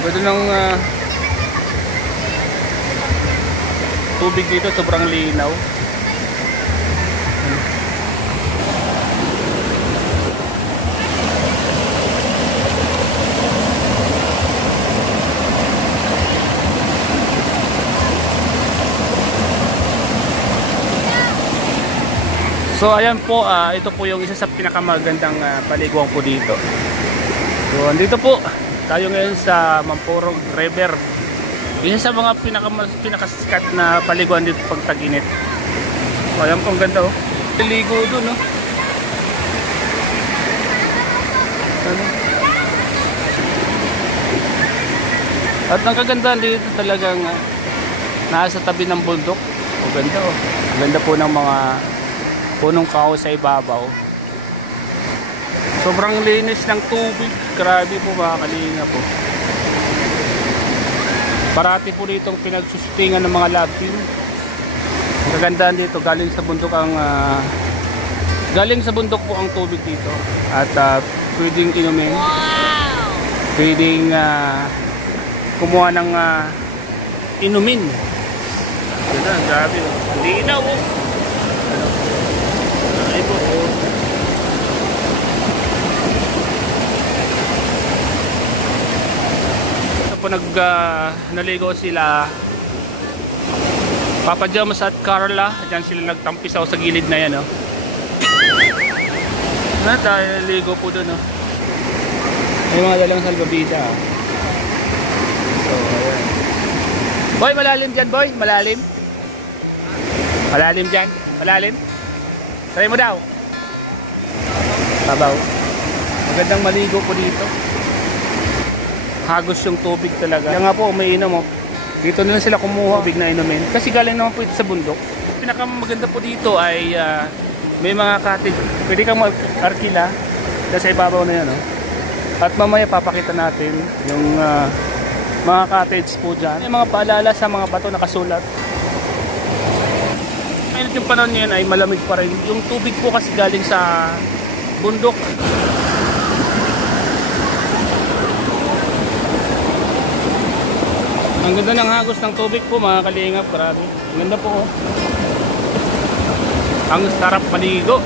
Ang ganda ng tubig dito, sobrang linaw. So ayan po, ito po yung isa sa pinakamagandang paliguan po dito. So andito po tayo ngayon sa Mampurong River. Isa sa mga pinakasikat na paliguan dito pag tag-init. So ayan po, ang ganda oh. Liligo dun oh. Ano? At ang kagandahan dito talagang nasa tabi ng bundok. Ang ganda oh. Ang ganda po ng mga punong kahoy sa ibabaw. Sobrang linis ng tubig. Grabe po mga kalinga po. Parati po ditong pinagsusutingan ng mga love team. Ang kagandahan dito, galing sa bundok po ang tubig dito. At pwedeng inumin. Wow! Pwedeng kumuha ng inumin. Grabe. Linaw oh. Po naligo sila Papa James at Carla. Diyan sila nagtampisaw sa gilid na yan oh. Naligo po dun oh. May mga dalang salbabida oh. So ayan. Boy, malalim dyan boy. Malalim. Malalim dyan. Malalim. Try mo daw. Babaw. Magandang maligo po dito. Hagos yung tubig talaga. Kaya nga po, umiinom mo. Dito na lang sila kumuha tubig na inumin. Kasi galing naman po ito sa bundok. Pinakamaganda po dito ay may mga cottage. Pwede kang mag-arkila. Sa ibabaw na yan. Oh. At mamaya papakita natin yung mga cottage po dyan. May mga paalala sa mga bato nakasulat. Ngayon yung panahon niyan ay malamig pa rin. Yung tubig po kasi galing sa bundok. Ang ganda ng hagos ng tubig po mga kalingap, grabe. Ang ganda po oh. Ang sarap maligo.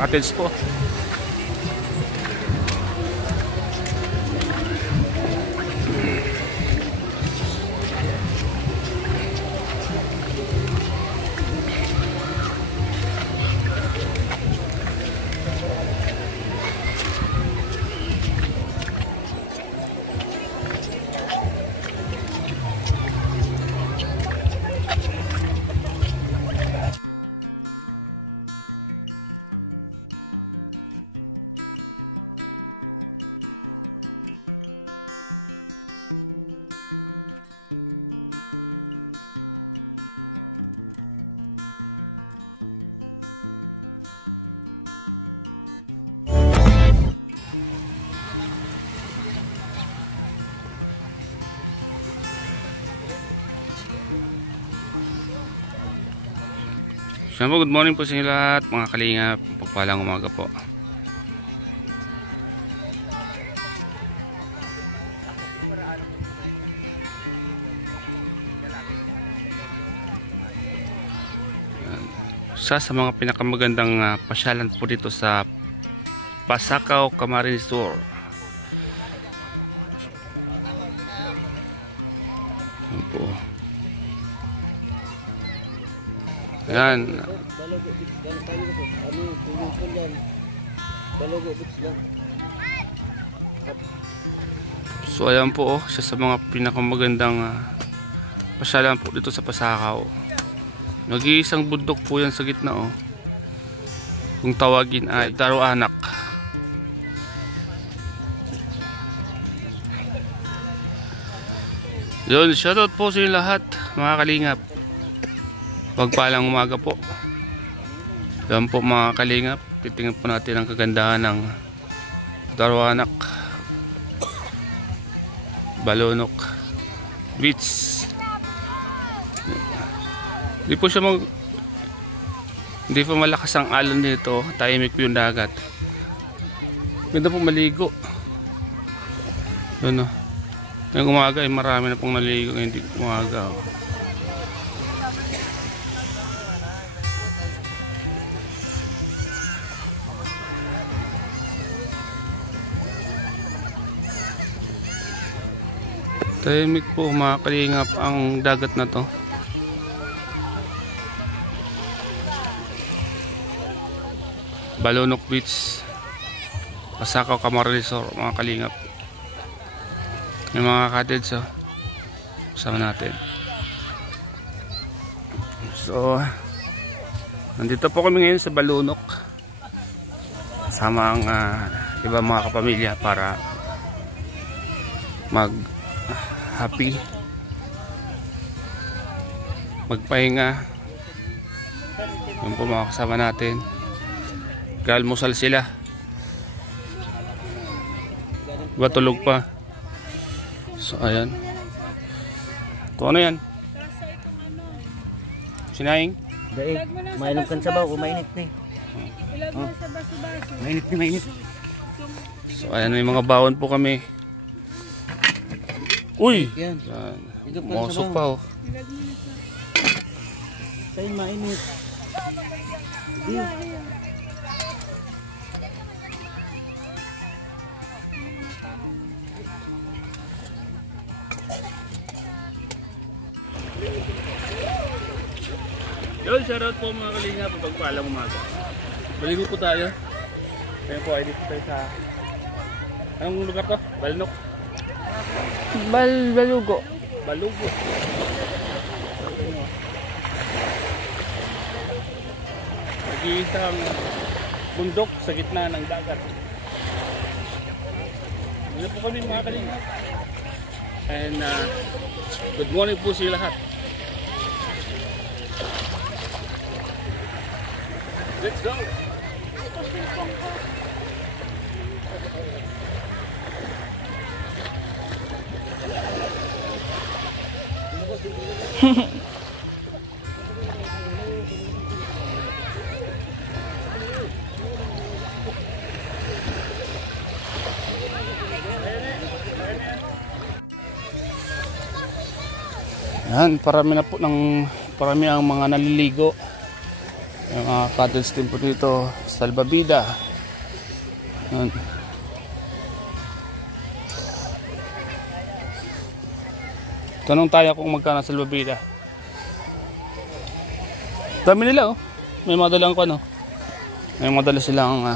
Cottage po. So po, good morning po sa inyo lahat, mga kalingap. Pagpalang umaga po. Isa sa mga pinakamagandang pasyalan po dito sa Pasakaw, Camarines Sur. Yan po. Yan. So ayan po, oh, isa sa mga pinakamagandang pasyalan po dito sa Pasakaw. Nag-iisang bundok po yan sa gitna, oh. Kung tawagin ay Daroanak. Yun, shoutout po sa inyo lahat, mga kalingap. Pagpalang umaga po. Yan po, mga kalingap. Titingnan po natin ang kagandahan ng Daroanak Balonok Beach. Hindi po malakas ang alon dito. Tahimik po yung dagat. Ganda po maligo. Yun, oh. Ngayong umaga ay marami na pong naligo. Ngayon di umaga, oh. Tahimik po, mga kalingap, ang dagat na to. Balonok Beach, Pasakaw, Camarines Sur, mga kalingap. Yung mga cottage, oh, kasama natin. So nandito po kami ngayon sa Balonok sama ang iba mga kapamilya para mag happy, magpahinga. Yung po mga kasama natin, kalmusal sila, iba tulog pa. So ayan, kung ano yan sinaing daig, mainom kan sabaw o mainit na eh. Mainit na mainit. So ayan, may mga bawon po kami. Uy! Yan. Mosok pa, oh. Sa'yo mainit. Yun, shoutout po mga kalinga, pagpalang umaga. Baligo po tayo. Kaya po ay dito tayo sa anong lugar to? Balonok? Balugo. Balugo. Nag-iisang bundok sa gitna ng dagat. Dito po kami mga kalinga. And good morning po sa lahat. Let's go! Yan, parami na po parami ang mga naliligo. Yung mga cottage din po dito, salbabida. Yan. Tanong tayo kung magkano salbabida. Dami nila, oh. May mga dalang ko, ano. May mga dala silang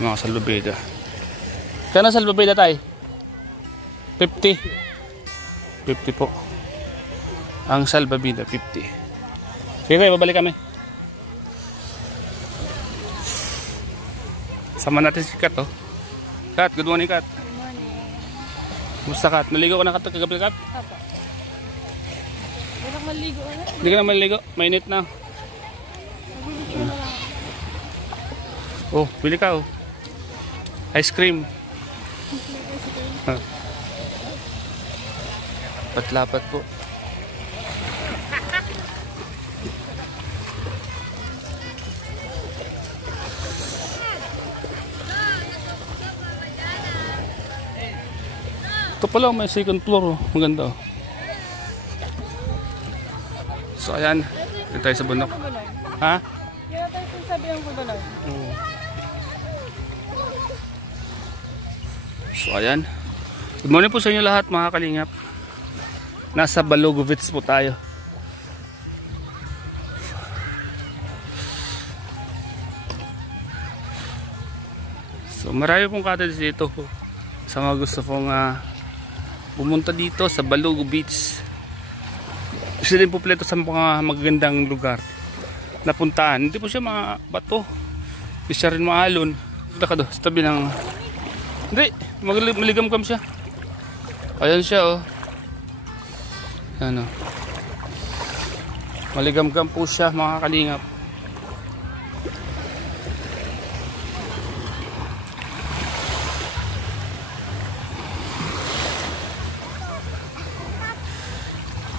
mga salbabida. Kano salbabida tayo? 50. 50 po. Ang salbabida 50. Sige tayo, babalik kami. Sama natin si Kat, oh. Kat, good morning, Kat. Good morning. Musta, Kat? Naligo ka na, Kat, kagabi, Kat? Apa. Hindi ka maligo na. Hindi ka na maligo, mainit na. Oh, bili ka, oh. Ice cream. Patlapat po. Ito pala may second floor. Maganda. So ayan. Dito tayo sa bundok. Ha? Kaya tayo sasabihan ko ba lang? So ayan. Good morning po sa inyo lahat mga kalingap. Nasa Balogovich po tayo. So marami pong cottage dito sa mga gusto pong pumunta dito sa Balogovich. Isa din po pleto sa mga magagandang lugar na puntahan. Hindi po siya mga bato. Hindi siya rin maalon. Punta ka doon sa tabi ng... Hindi, maligamgam siya. Ayan siya oh. Ayan oh. Maligamgam po siya mga kalingap.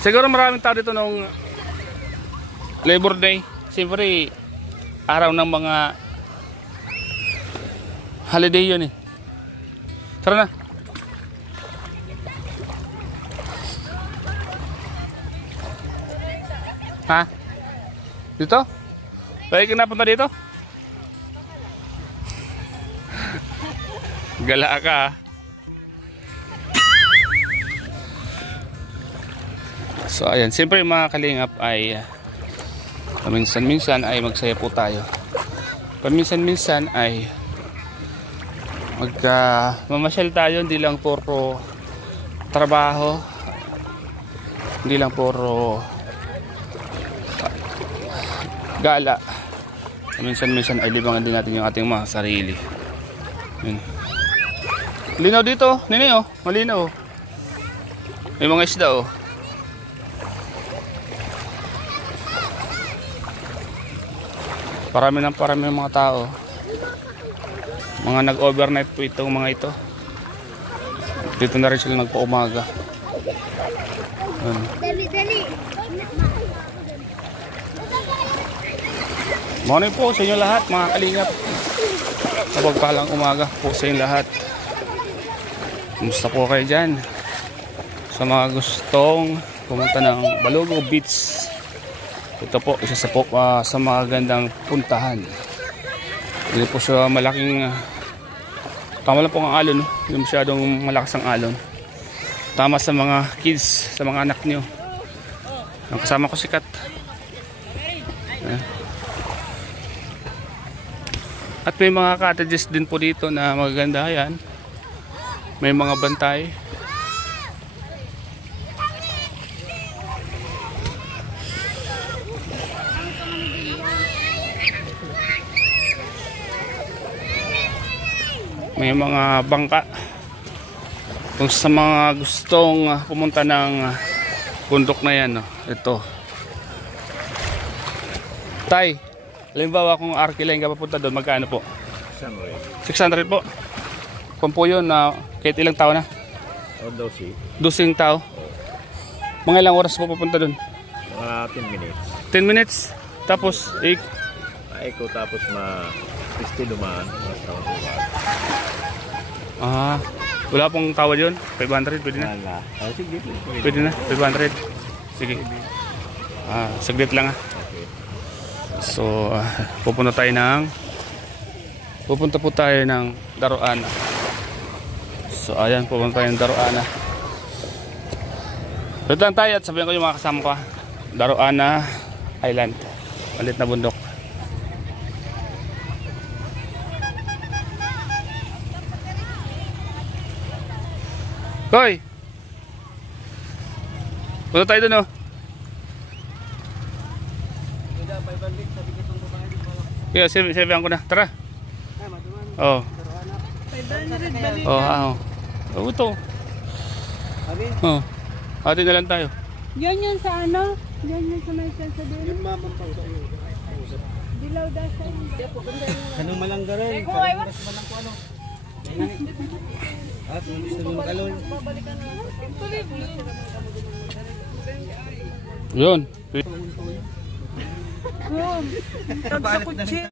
Siguro maraming tao dito nung Labor Day. Siyempre, araw ng mga holiday yun eh. Tara na. Ha? Dito? Pwede ka napunta dito? Gala ka. So ayan, siyempre mga kalingap ay paminsan-minsan ay magsaya po tayo. Paminsan-minsan ay mamasyal tayo, hindi lang puro trabaho, hindi lang puro gala. Paminsan-minsan ay libangan din natin yung ating mga sarili. Yun. Malinaw dito, nini oh, malinaw. May mga isda oh. Parami ng mga tao. Mga nag-overnight po itong mga ito. Dito na rin sila nagpa-umaga. Dali. Morning po sa inyo lahat mga kalingap. Mapagpalang umaga po sa inyo lahat. Kumusta po kayo dyan? Sa mga gustong pumunta ng Balogovich. Ito po, isa sa mga gandang puntahan. Hindi po siya malaking... tama lang po ang alon. Hindi masyadong malakas ang alon. Tama sa mga kids, sa mga anak nyo. Ang kasama ko si Kat. At may mga cottages din po dito na magaganda yan. May mga bantay. May mga bangka. Kung sa mga gustong pumunta ng bundok na yan, no? Ito. Tay, halimbawa kung Arkiline ka papunta doon, magkano po? 600 po. Kung po yun, kahit ilang tao na? 12 tao. Mga ilang oras po papunta doon? Mga 10 minutes. 10 minutes? Tapos, Ikaw tapos 60 dumaan. Wala pong tawad yun? 500, pwede na? Sige. Pwede na, 500. Sige. Saglit lang Okay. So, pupunta po tayo ng Daroana. So, ayan, pupunta tayo ng Daroana. Dito lang tayo at sabihin ko yung mga kasama ko. Daroana Island. Malit na bundok. Hoy! Punta tayo dun oh. Kaya sabihan ko na. Tara. Oh. 500 balik. Oh. Ito. Oh. Atin na lang tayo. Yan sa ano? Yan sa may sa din. Dilaw dasa. Anong malanggaran? Parang malang ko ano. At sunod kalon. Yun. Sa kutsi.